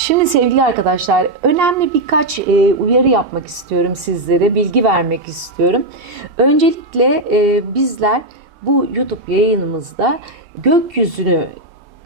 Şimdi sevgili arkadaşlar önemli birkaç e, uyarı yapmak istiyorum sizlere, bilgi vermek istiyorum. Öncelikle e, bizler bu YouTube yayınımızda gökyüzünü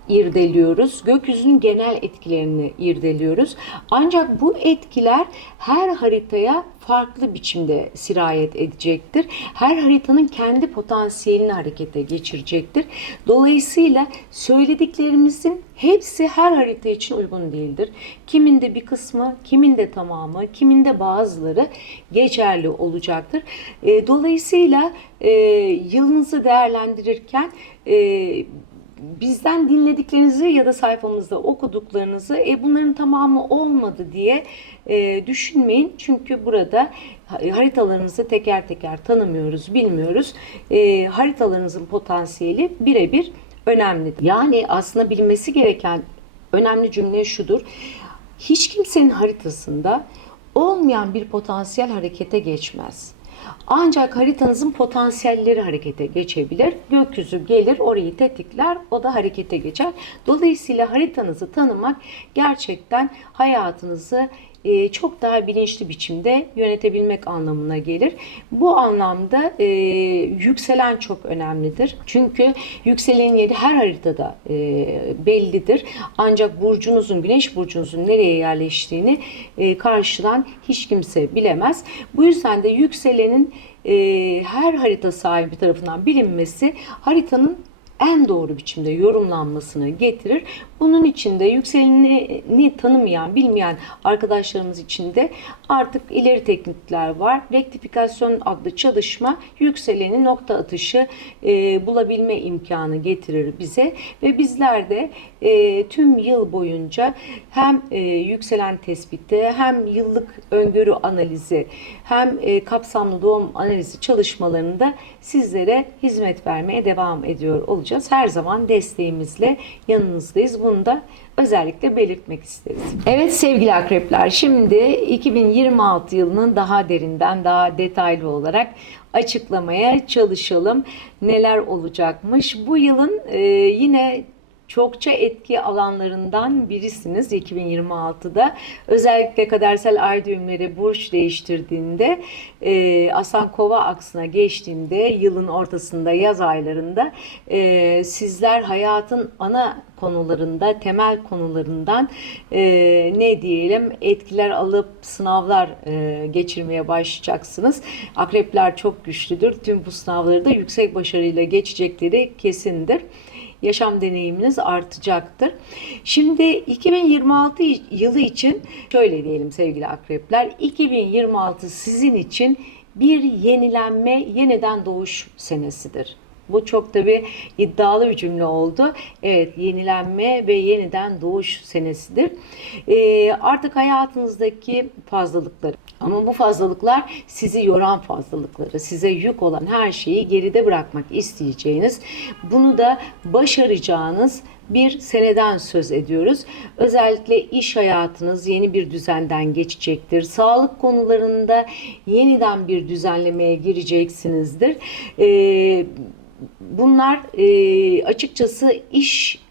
irdeliyoruz. Gökyüzünün genel etkilerini irdeliyoruz. Ancak bu etkiler her haritaya farklı biçimde sirayet edecektir. Her haritanın kendi potansiyelini harekete geçirecektir. Dolayısıyla söylediklerimizin hepsi her harita için uygun değildir. Kiminde bir kısmı, kiminde tamamı, kiminde bazıları geçerli olacaktır. E, Dolayısıyla e, yılınızı değerlendirirken e, bizden dinlediklerinizi ya da sayfamızda okuduklarınızı e, bunların tamamı olmadı diye e, düşünmeyin. Çünkü burada ha- haritalarınızı teker teker tanımıyoruz, bilmiyoruz. E, haritalarınızın potansiyeli birebir önemlidir. Yani aslında bilmesi gereken önemli cümle şudur. Hiç kimsenin haritasında olmayan bir potansiyel harekete geçmez. Ancak haritanızın potansiyelleri harekete geçebilir. Gökyüzü gelir, orayı tetikler, o da harekete geçer. Dolayısıyla haritanızı tanımak gerçekten hayatınızı e, çok daha bilinçli biçimde yönetebilmek anlamına gelir. Bu anlamda e, yükselen çok önemlidir. Çünkü yükselenin yeri her haritada e, bellidir. Ancak burcunuzun, güneş burcunuzun nereye yerleştiğini e, karşıdan hiç kimse bilemez. Bu yüzden de yükselenin e, her harita sahibi tarafından bilinmesi haritanın en doğru biçimde yorumlanmasını getirir. Bunun için de yükselenini tanımayan, bilmeyen arkadaşlarımız için de artık ileri teknikler var. Rektifikasyon adlı çalışma yükseleni nokta atışı e, bulabilme imkanı getirir bize ve bizler de e, tüm yıl boyunca hem e, yükselen tespitte hem yıllık öngörü analizi hem e, kapsamlı doğum analizi çalışmalarında sizlere hizmet vermeye devam ediyor olacağız. Her zaman desteğimizle yanınızdayız. Bunu da özellikle belirtmek isteriz. Evet sevgili akrepler şimdi 2026 yılının daha derinden daha detaylı olarak açıklamaya çalışalım. Neler olacakmış? Bu yılın e, yine çokça etki alanlarından birisiniz 2026'da. Özellikle kadersel ay düğümleri burç değiştirdiğinde e, Aslan Kova aksına geçtiğinde yılın ortasında yaz aylarında e, sizler hayatın ana konularında, temel konularından e, ne diyelim etkiler alıp sınavlar e, geçirmeye başlayacaksınız. Akrepler çok güçlüdür. Tüm bu sınavları da yüksek başarıyla geçecekleri kesindir yaşam deneyiminiz artacaktır. Şimdi 2026 yılı için şöyle diyelim sevgili akrepler. 2026 sizin için bir yenilenme, yeniden doğuş senesidir. Bu çok tabi iddialı bir cümle oldu. Evet yenilenme ve yeniden doğuş senesidir. Ee, artık hayatınızdaki fazlalıkları ama bu fazlalıklar sizi yoran fazlalıkları, size yük olan her şeyi geride bırakmak isteyeceğiniz, bunu da başaracağınız bir seneden söz ediyoruz. Özellikle iş hayatınız yeni bir düzenden geçecektir. Sağlık konularında yeniden bir düzenlemeye gireceksinizdir. Ee, bunlar e, açıkçası iş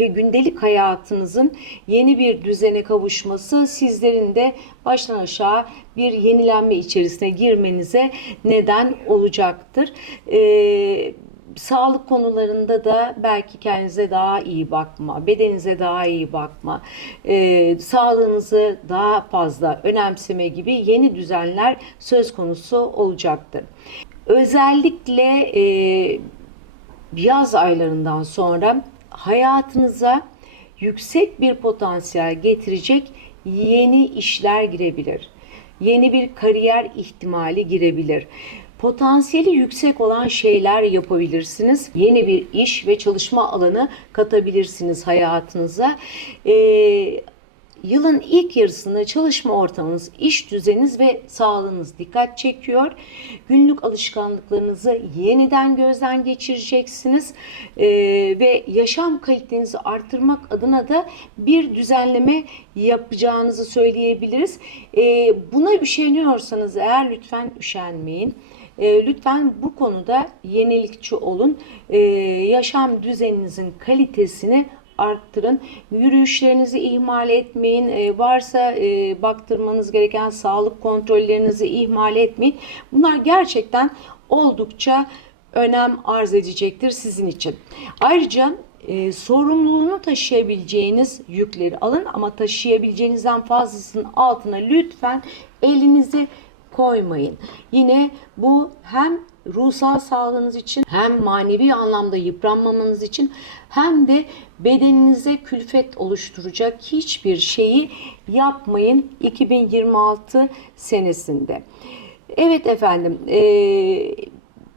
ve gündelik hayatınızın yeni bir düzene kavuşması sizlerin de baştan aşağı bir yenilenme içerisine girmenize neden olacaktır. Ee, sağlık konularında da belki kendinize daha iyi bakma, bedeninize daha iyi bakma, e, sağlığınızı daha fazla önemseme gibi yeni düzenler söz konusu olacaktır. Özellikle e, yaz aylarından sonra hayatınıza yüksek bir potansiyel getirecek yeni işler girebilir. Yeni bir kariyer ihtimali girebilir. Potansiyeli yüksek olan şeyler yapabilirsiniz. Yeni bir iş ve çalışma alanı katabilirsiniz hayatınıza. Ee, Yılın ilk yarısında çalışma ortamınız, iş düzeniniz ve sağlığınız dikkat çekiyor. Günlük alışkanlıklarınızı yeniden gözden geçireceksiniz Ee, ve yaşam kalitenizi artırmak adına da bir düzenleme yapacağınızı söyleyebiliriz. Ee, buna üşeniyorsanız eğer lütfen üşenmeyin. E, lütfen bu konuda yenilikçi olun. E, yaşam düzeninizin kalitesini arttırın. Yürüyüşlerinizi ihmal etmeyin. E, varsa e, baktırmanız gereken sağlık kontrollerinizi ihmal etmeyin. Bunlar gerçekten oldukça önem arz edecektir sizin için. Ayrıca e, sorumluluğunu taşıyabileceğiniz yükleri alın ama taşıyabileceğinizden fazlasının altına lütfen elinizi koymayın. Yine bu hem ruhsal sağlığınız için hem manevi anlamda yıpranmamanız için hem de bedeninize külfet oluşturacak hiçbir şeyi yapmayın 2026 senesinde. Evet efendim, eee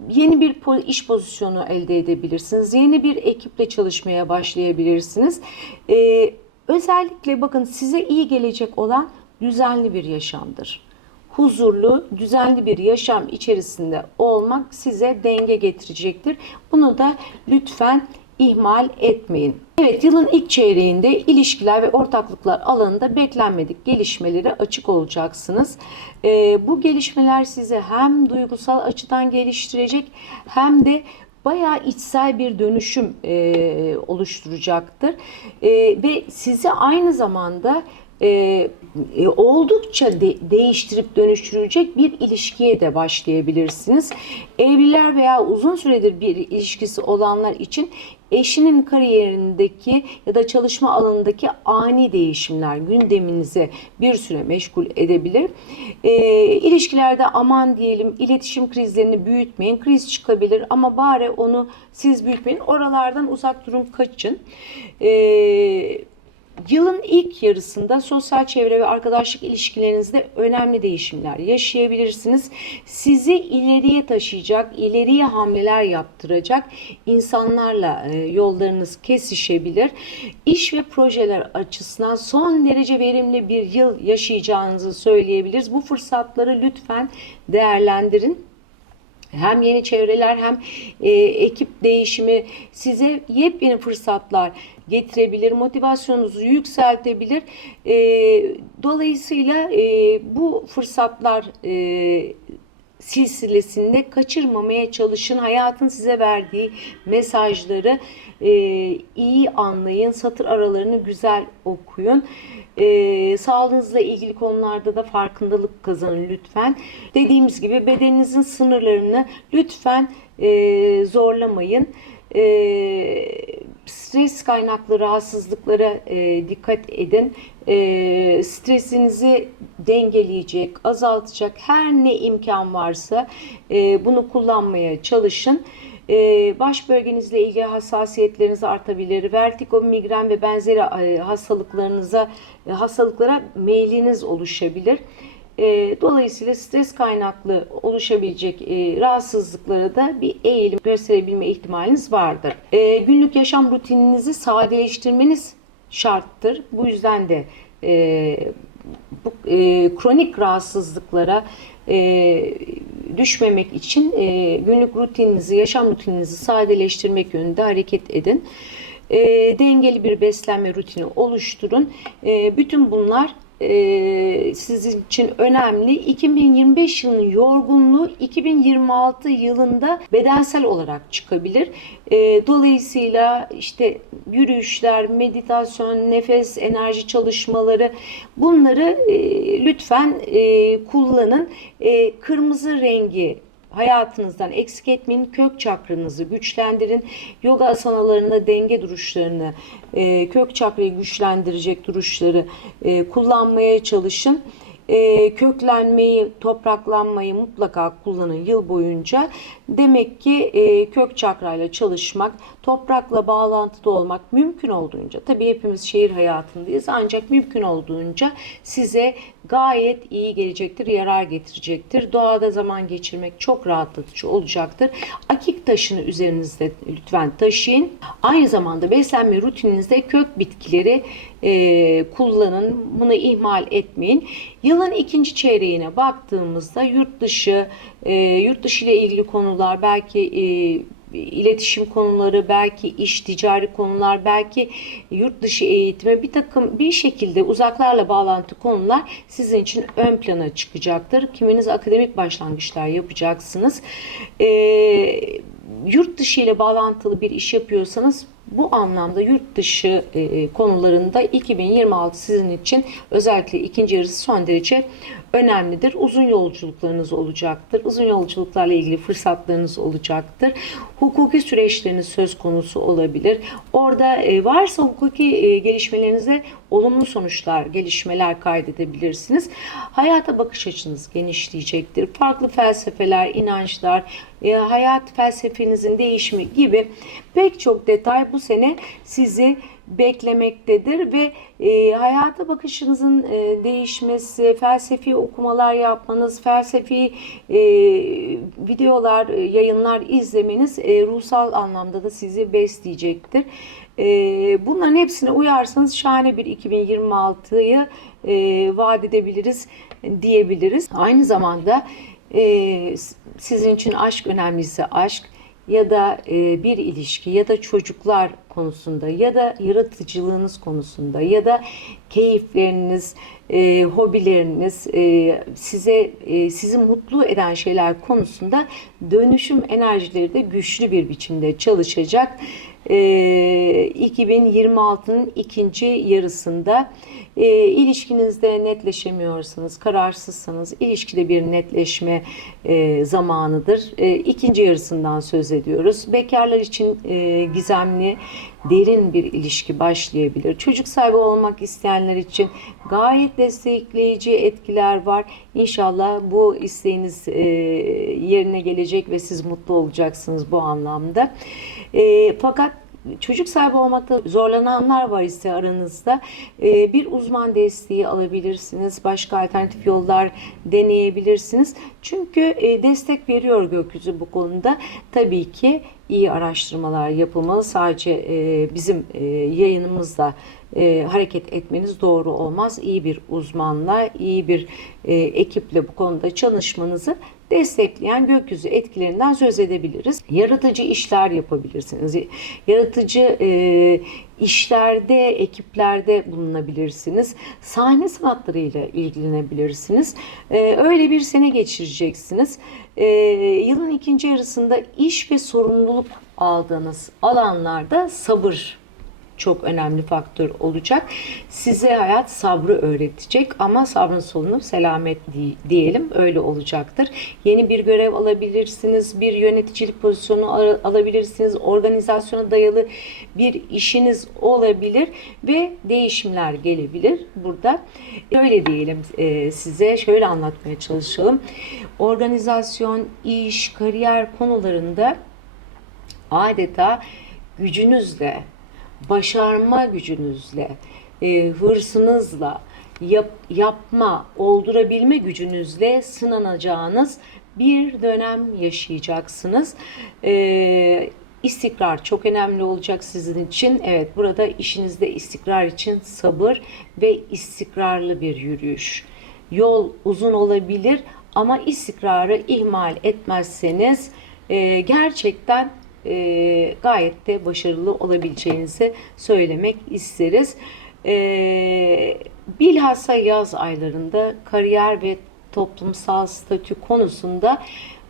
yeni bir iş pozisyonu elde edebilirsiniz. Yeni bir ekiple çalışmaya başlayabilirsiniz. Ee, özellikle bakın size iyi gelecek olan düzenli bir yaşamdır. Huzurlu, düzenli bir yaşam içerisinde olmak size denge getirecektir. Bunu da lütfen ihmal etmeyin. Evet yılın ilk çeyreğinde ilişkiler ve ortaklıklar alanında beklenmedik gelişmelere açık olacaksınız. Ee, bu gelişmeler sizi hem duygusal açıdan geliştirecek hem de bayağı içsel bir dönüşüm e, oluşturacaktır. E, ve sizi aynı zamanda e, e, oldukça de- değiştirip dönüştürecek bir ilişkiye de başlayabilirsiniz. Evliler veya uzun süredir bir ilişkisi olanlar için eşinin kariyerindeki ya da çalışma alanındaki ani değişimler gündeminizi bir süre meşgul edebilir. E, ilişkilerde aman diyelim iletişim krizlerini büyütmeyin. Kriz çıkabilir ama bari onu siz büyütmeyin. Oralardan uzak durun, kaçın. Eee Yılın ilk yarısında sosyal çevre ve arkadaşlık ilişkilerinizde önemli değişimler yaşayabilirsiniz. Sizi ileriye taşıyacak, ileriye hamleler yaptıracak insanlarla e, yollarınız kesişebilir. İş ve projeler açısından son derece verimli bir yıl yaşayacağınızı söyleyebiliriz. Bu fırsatları lütfen değerlendirin. Hem yeni çevreler hem e, ekip değişimi size yepyeni fırsatlar getirebilir, motivasyonunuzu yükseltebilir. E, dolayısıyla e, bu fırsatlar e, silsilesinde kaçırmamaya çalışın. Hayatın size verdiği mesajları e, iyi anlayın. Satır aralarını güzel okuyun. E, sağlığınızla ilgili konularda da farkındalık kazanın lütfen. Dediğimiz gibi bedeninizin sınırlarını lütfen e, zorlamayın. E, stres kaynaklı rahatsızlıklara e, dikkat edin. E, stresinizi dengeleyecek, azaltacak her ne imkan varsa e, bunu kullanmaya çalışın. E, baş bölgenizle ilgili hassasiyetleriniz artabilir. Vertigo, migren ve benzeri e, hastalıklarınıza e, hastalıklara meyliniz oluşabilir. E, Dolayısıyla stres kaynaklı oluşabilecek e, rahatsızlıklara da bir eğilim gösterebilme ihtimaliniz vardır. E, Günlük yaşam rutininizi sadeleştirmeniz şarttır. Bu yüzden de e, bu e, kronik rahatsızlıklara e, düşmemek için e, günlük rutininizi, yaşam rutininizi sadeleştirmek yönünde hareket edin. E, dengeli bir beslenme rutini oluşturun. E, bütün bunlar e, sizin için önemli. 2025 yılının yorgunluğu 2026 yılında bedensel olarak çıkabilir. E, dolayısıyla işte yürüyüşler, meditasyon, nefes, enerji çalışmaları bunları e, lütfen e, kullanın. E, kırmızı rengi hayatınızdan eksik etmeyin. Kök çakranızı güçlendirin. Yoga asanalarında denge duruşlarını, e, kök çakrayı güçlendirecek duruşları e, kullanmaya çalışın. E, köklenmeyi, topraklanmayı mutlaka kullanın yıl boyunca. Demek ki e, kök çakrayla çalışmak, toprakla bağlantıda olmak mümkün olduğunca, tabii hepimiz şehir hayatındayız ancak mümkün olduğunca size gayet iyi gelecektir, yarar getirecektir. Doğada zaman geçirmek çok rahatlatıcı olacaktır. Akik taşını üzerinizde lütfen taşıyın. Aynı zamanda beslenme rutininizde kök bitkileri e, kullanın. Bunu ihmal etmeyin. Yılın ikinci çeyreğine baktığımızda yurt dışı, e, yurt dışı ile ilgili konular belki e, iletişim konuları, belki iş, ticari konular, belki yurt dışı eğitime bir takım bir şekilde uzaklarla bağlantı konular sizin için ön plana çıkacaktır. Kiminiz akademik başlangıçlar yapacaksınız. Ee, yurt dışı ile bağlantılı bir iş yapıyorsanız Bu anlamda yurt dışı e, konularında 2026 sizin için özellikle ikinci yarısı son derece önemlidir. Uzun yolculuklarınız olacaktır. Uzun yolculuklarla ilgili fırsatlarınız olacaktır. Hukuki süreçleriniz söz konusu olabilir. Orada e, varsa hukuki e, gelişmelerinize olumlu sonuçlar, gelişmeler kaydedebilirsiniz. Hayata bakış açınız genişleyecektir. Farklı felsefeler, inançlar, e, hayat felsefenizin değişimi gibi pek çok detay bu sene sizi beklemektedir ve e, hayata bakışınızın e, değişmesi, felsefi okumalar yapmanız, felsefi e, videolar, e, yayınlar izlemeniz e, ruhsal anlamda da sizi besleyecektir. E, bunların hepsine uyarsanız şahane bir 2026'yı e, vaat edebiliriz diyebiliriz. Aynı zamanda e, sizin için aşk önemliyse aşk ya da e, bir ilişki ya da çocuklar konusunda ya da yaratıcılığınız konusunda ya da keyifleriniz, e, hobileriniz, e, size sizi mutlu eden şeyler konusunda dönüşüm enerjileri de güçlü bir biçimde çalışacak. E, 2026'nın ikinci yarısında e, ilişkinizde netleşemiyorsanız, kararsızsanız ilişkide bir netleşme e, zamanıdır. E, ikinci yarısından söz ediyoruz. Bekarlar için e, gizemli, derin bir ilişki başlayabilir. Çocuk sahibi olmak isteyenler için gayet destekleyici etkiler var. İnşallah bu isteğiniz e, yerine gelecek ve siz mutlu olacaksınız bu anlamda. E, fakat çocuk sahibi olmakta zorlananlar var ise aranızda e, bir uzman desteği alabilirsiniz. Başka alternatif yollar deneyebilirsiniz. Çünkü e, destek veriyor gökyüzü bu konuda. Tabii ki iyi araştırmalar yapılmalı. Sadece e, bizim e, yayınımızda e, hareket etmeniz doğru olmaz. İyi bir uzmanla, iyi bir e, ekiple bu konuda çalışmanızı destekleyen gökyüzü etkilerinden söz edebiliriz. Yaratıcı işler yapabilirsiniz. Yaratıcı e, işlerde, ekiplerde bulunabilirsiniz. Sahne sanatlarıyla ilgilenebilirsiniz. E, öyle bir sene geçireceksiniz. E, yılın ikinci yarısında iş ve sorumluluk aldığınız alanlarda sabır çok önemli faktör olacak. Size hayat sabrı öğretecek ama sabrın sonu selamet diyelim öyle olacaktır. Yeni bir görev alabilirsiniz, bir yöneticilik pozisyonu alabilirsiniz, organizasyona dayalı bir işiniz olabilir ve değişimler gelebilir burada. Öyle diyelim e, size şöyle anlatmaya çalışalım. Organizasyon, iş, kariyer konularında adeta gücünüzle başarma gücünüzle, e, hırsınızla, yap, yapma, oldurabilme gücünüzle sınanacağınız bir dönem yaşayacaksınız. E, istikrar çok önemli olacak sizin için. Evet burada işinizde istikrar için sabır ve istikrarlı bir yürüyüş. Yol uzun olabilir ama istikrarı ihmal etmezseniz e, gerçekten e, gayet de başarılı olabileceğinizi söylemek isteriz. E, bilhassa yaz aylarında kariyer ve toplumsal statü konusunda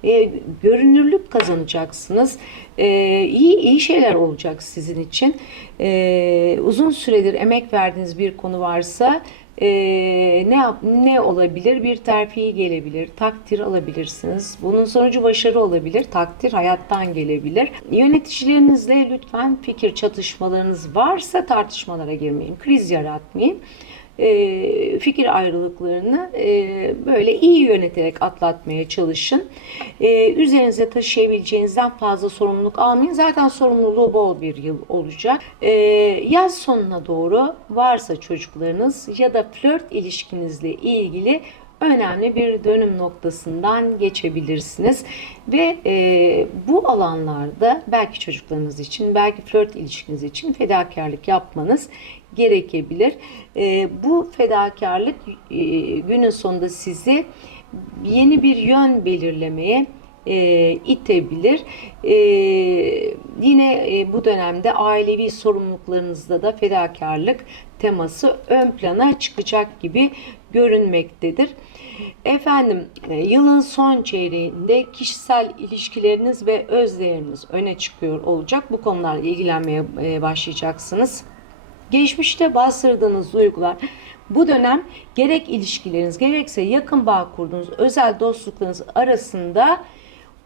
e, görünürlük kazanacaksınız. E, iyi iyi şeyler olacak sizin için. E, uzun süredir emek verdiğiniz bir konu varsa e, ne yap, ne olabilir? Bir terfi gelebilir, takdir alabilirsiniz. Bunun sonucu başarı olabilir, takdir hayattan gelebilir. Yöneticilerinizle lütfen fikir çatışmalarınız varsa tartışmalara girmeyin, kriz yaratmayın e, fikir ayrılıklarını e, böyle iyi yöneterek atlatmaya çalışın. E, üzerinize taşıyabileceğinizden fazla sorumluluk almayın. Zaten sorumluluğu bol bir yıl olacak. Yaz sonuna doğru varsa çocuklarınız ya da flört ilişkinizle ilgili önemli bir dönüm noktasından geçebilirsiniz ve e, bu alanlarda belki çocuklarınız için belki flört ilişkiniz için fedakarlık yapmanız gerekebilir. E, bu fedakarlık e, günün sonunda sizi yeni bir yön belirlemeye e, itebilir. E, Yine e, bu dönemde ailevi sorumluluklarınızda da fedakarlık teması ön plana çıkacak gibi görünmektedir. Efendim e, yılın son çeyreğinde kişisel ilişkileriniz ve öz değeriniz öne çıkıyor olacak. Bu konularla ilgilenmeye e, başlayacaksınız. Geçmişte bastırdığınız duygular bu dönem gerek ilişkileriniz gerekse yakın bağ kurduğunuz özel dostluklarınız arasında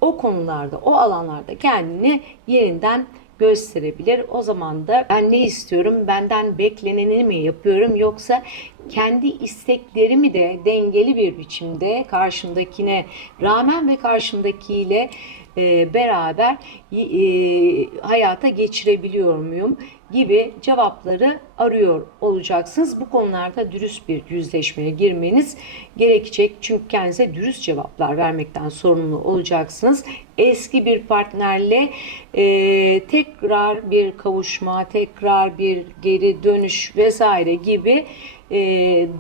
o konularda, o alanlarda kendini yeniden gösterebilir. O zaman da ben ne istiyorum, benden bekleneni mi yapıyorum yoksa kendi isteklerimi de dengeli bir biçimde karşımdakine rağmen ve karşımdakiyle beraber hayata geçirebiliyor muyum gibi cevapları arıyor olacaksınız. Bu konularda dürüst bir yüzleşmeye girmeniz gerekecek. Çünkü kendinize dürüst cevaplar vermekten sorumlu olacaksınız. Eski bir partnerle e, tekrar bir kavuşma, tekrar bir geri dönüş vesaire gibi e,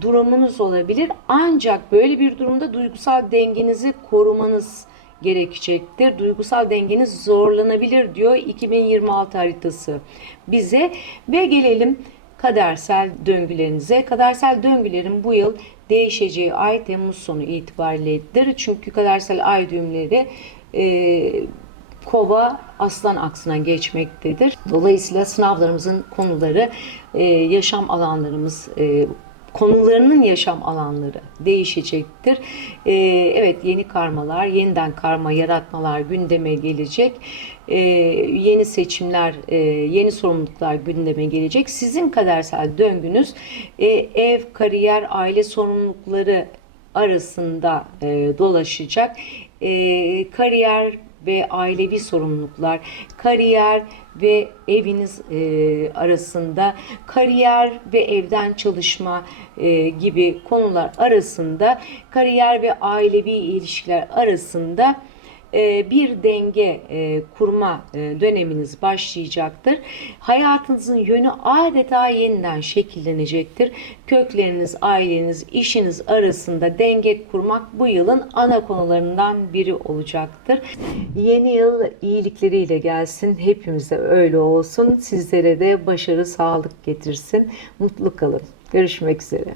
durumunuz olabilir. Ancak böyle bir durumda duygusal dengenizi korumanız gerekecektir. Duygusal dengeniz zorlanabilir diyor 2026 haritası bize. Ve gelelim kadersel döngülerinize. Kadersel döngülerin bu yıl değişeceği ay Temmuz sonu itibariyledir. Çünkü kadersel ay düğümleri e, kova aslan aksına geçmektedir. Dolayısıyla sınavlarımızın konuları, e, yaşam alanlarımız, e, konularının yaşam alanları değişecektir. Ee, evet yeni karmalar, yeniden karma yaratmalar gündeme gelecek. Ee, yeni seçimler, e, yeni sorumluluklar gündeme gelecek. Sizin kadersel döngünüz e, ev, kariyer, aile sorumlulukları arasında e, dolaşacak. E, kariyer ve ailevi sorumluluklar, kariyer ve eviniz e, arasında, kariyer ve evden çalışma e, gibi konular arasında, kariyer ve ailevi ilişkiler arasında bir denge e, kurma e, döneminiz başlayacaktır. Hayatınızın yönü adeta yeniden şekillenecektir. Kökleriniz, aileniz, işiniz arasında denge kurmak bu yılın ana konularından biri olacaktır. Yeni yıl iyilikleriyle gelsin. Hepimize öyle olsun. Sizlere de başarı, sağlık getirsin. Mutlu kalın. Görüşmek üzere.